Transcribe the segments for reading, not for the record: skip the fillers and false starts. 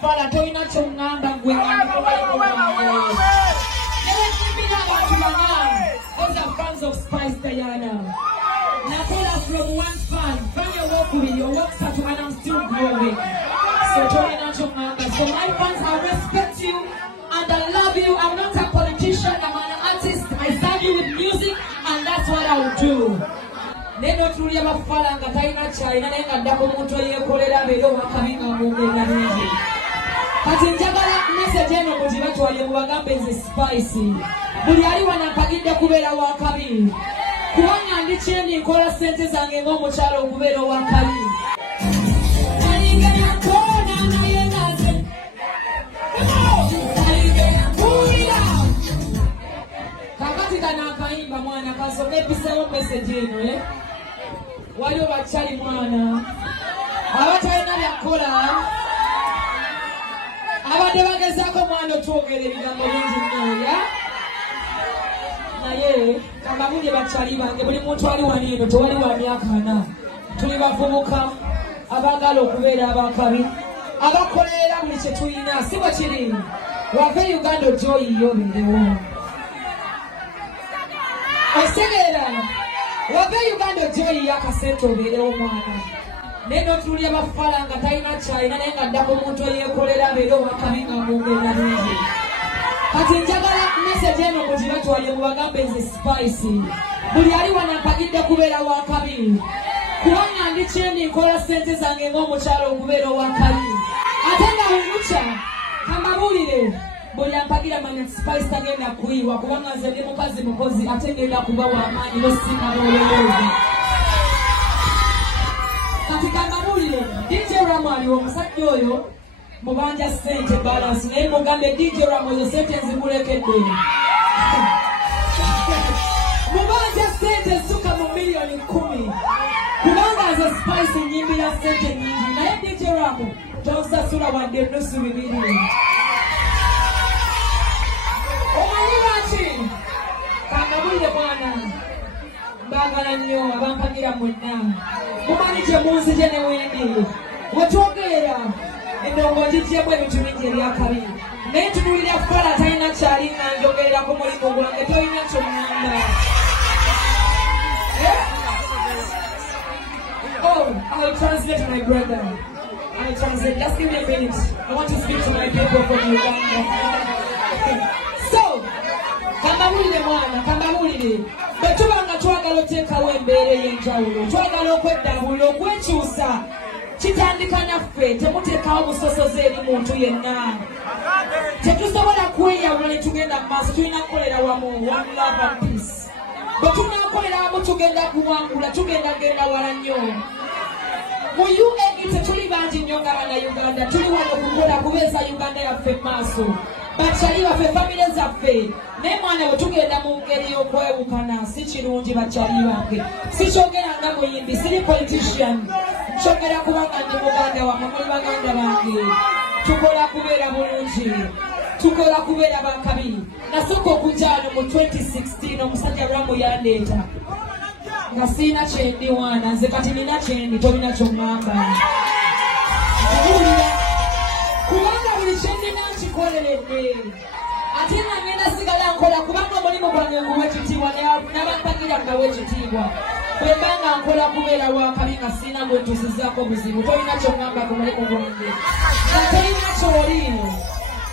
bafala toyina kyongamba gwe those are fans of Spice Diana. Nakola from one fan your works are to and I'm still growing. So toyina kyongamba. So my fans, I respect you and I love you. I'm not a politician, I'm an artist. I serve you with music and that's what I will do. Neno tulia mafala nga talina kyalina naye nga ddako omuntu eyeekolera abeere owakabinga mwogenda bingi. Kati njagala message eno mugibatwalye mubagambe nze Spice. Buli ali wano ampagidde kubeera wakabi. Kubanga ndi kyendi nkola ssente zange ng'omukyalo okubeera owakabi. Kakati kano akayimba mwana kasome episewo message eno waliwo bakyali mwana abatalina byakola abadde bagezaako mwana otwogera ebigambo bingi nnyo naye kambabulye bakyali bange buli muntu ali wano eno tewali wa myaka 4 tuli bavubuka abaagala okubeera abakabi abakolerera buli kye tulina si bwe kiri wave Uganda ojoyiyo obeerewo osegeera wave Uganda ojoyiyo akasente obeerewo mwana neno tulya bafala nga talina kyalina naye nga ddako omuntu eyeekolera abeere owakabi nga mwogenda bingi. Kati njagala message eno mugibatwalye mubagambe nze Spice. Buli ali wano ampagidde kubeera wakabi. Kubanga ndi kyendi nkola ssente zange ng'omukyalo okubeera owakabi. Ate nga bwemukya kambabulire buli ampagira manya Spice tagenda kuyiwa kubanga nze ndi mukazi mukozi ate ngenda kuba w'amaanyi n'osinga n'olowooza. Kati kambabulire DJ Ramo aliwo omusajja oyo mubanja ssente balance naye mugambe DJ Ramo ezo ssente nzikulekedde. Mubanja ssente suka mu miliyoni 10 kubanga nze Spice nyimbira ssente nyingi naye DJ Ramo tonsasula wadde ennusu 2. Omanyi lwaki? Kangabulire mwana mbagala nnyo abampagira mwenna. Mumanyi gye munzije ne wendi wetwogerera endongo gigyemu ebintu bingi ebyakabi naye tunulira fala talina kyalina njogererako mulimu gwange tolina kyomwamba. Oh, I'll translate my brother. I'll translate. Just give me a minute. I want to speak to my people from Uganda. So, kambabulire mwana, kambabulire. Bwe tubanga twagala oteekawo embeera ey'enjawulo, twagala okweddabula, okwekyusa, kitandika naffe, temuteekawo busosoze eri muntu yenna. Tetusobola kweyawula ne tugenda mu maaso, tulina kukolera wamu, one love and peace. Bwe tunaakolera wamu tugenda kuwangula, tugenda genda wala nnyo. Mu UAE tetuli bangi nnyo nga bannayuganda, tuli wano okukola kubeeza Uganda yaffe mu maaso. Bakyali baffe, famire zaffe. Naye mwana bwe tugenda mu ngeri y'okwewukana si kirungi bakyali bange. Sikyogera nga muyimbi, siri politician. Kyogera kubanga ndi muganda wammwe, muli baganda bange. Tukola kubeera bulungi. Tukola kubeera bakabi. Nasooka okujja wano mu 2016 omusajja Ramo yandeeta. Nga siina kyendi wana, nze kati nina kyendi, tolina ky'oŋŋamba. Kubanga buli kyendina nkikoleredde. Ate nga ngenda sigala nkola kubanga omulimu gwange nguwa ekitiibwa n'abampagira ngawo ekitiibwa. Bwe mbanga nkola kubeera wakabi nga siina gwe ntusizaako buzibu, tolina ky'oŋŋamba ku mulimu gwange. Nga tolina ky'oli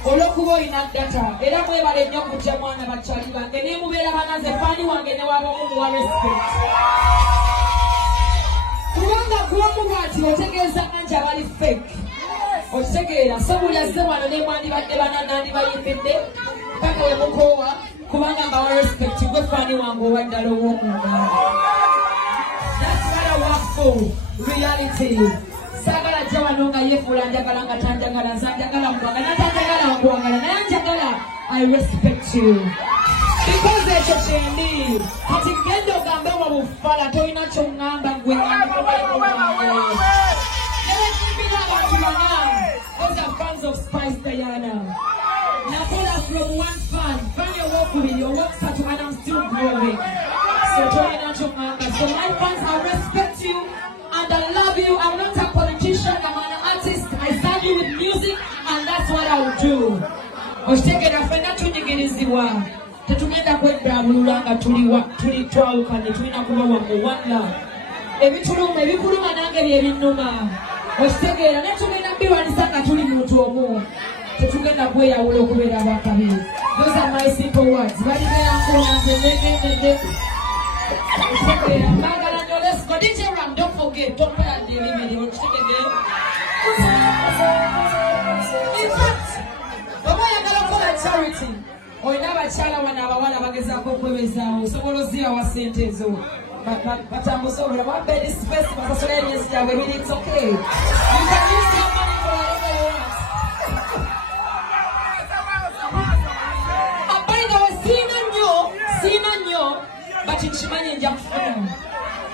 olw'okuba olina data era mwebale nnyo kujja mwana bakyali bange ne mubeera banaze faani wange ne wabamu muwa respect. Kubanga kuwamu bw'ati otegeeza nti abali fake. Okitegeera so buli azze wano ne mwandibadde banandibayimbidde paka we mukoowa kubanga nga wa respect gwe faani wange owaddala ow'omunda. That's what I work for, reality. Sagala ajja wano nga yeefuula njagala nga tanjagala, nsanjagala mubanga natanjagala wankuwagala naye njagala I respect you. Because ekyo kyendi kati genda ogambe wa bufala tolina ky'oŋŋamba gwe those are fans of Spice Diana. Nakola from one fan your works are to and I'm still growing. So tolina ky'oŋŋamba. So my fans, I respect you and I love you. I'm not a politician, I'm an artist. I serve you with music and Okitegera ffenna tunyigirizibwa. Tetugenda kweddabulula nga tuli twawukanye, tulina kuba wamu one love. Ebituluma ebikuluma nange byebinnuma. Okitegeera naye tugenda biwanisa nga tuli muntu omu. Tetugenda kweyawula okubeera abakabi. Those are my simple words. Let's go. DJ Ram, don't forget. Don't put out the video. In fact, charity. Oinaba chala wana bagezaako okwebezaawo osobola ozirawa ssente ezo batambusobola wabba eri space basasula eryesi gyabwe ebiri it's okay. You can use your money for whatever you want. By the way, siina nnyo but nkimanyi nja kufuna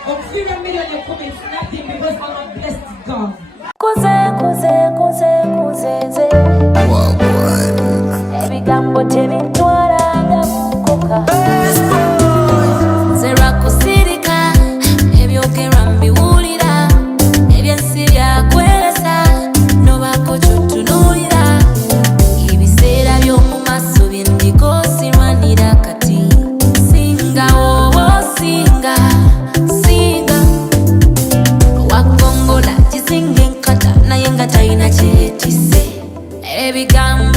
okufiirwa million 10 is nothing because I'm a blessed God. Kuze ebigambo tebintwalanga mukoka nze lwakusirika ebyogerwa mbiwulira ebyensi byakwelesa nobako kyotunuulira ebiseera by'omu maaso byendiko sirwanira kati singa wagongola kizinga enkata naye nga talina kyetise ebigambo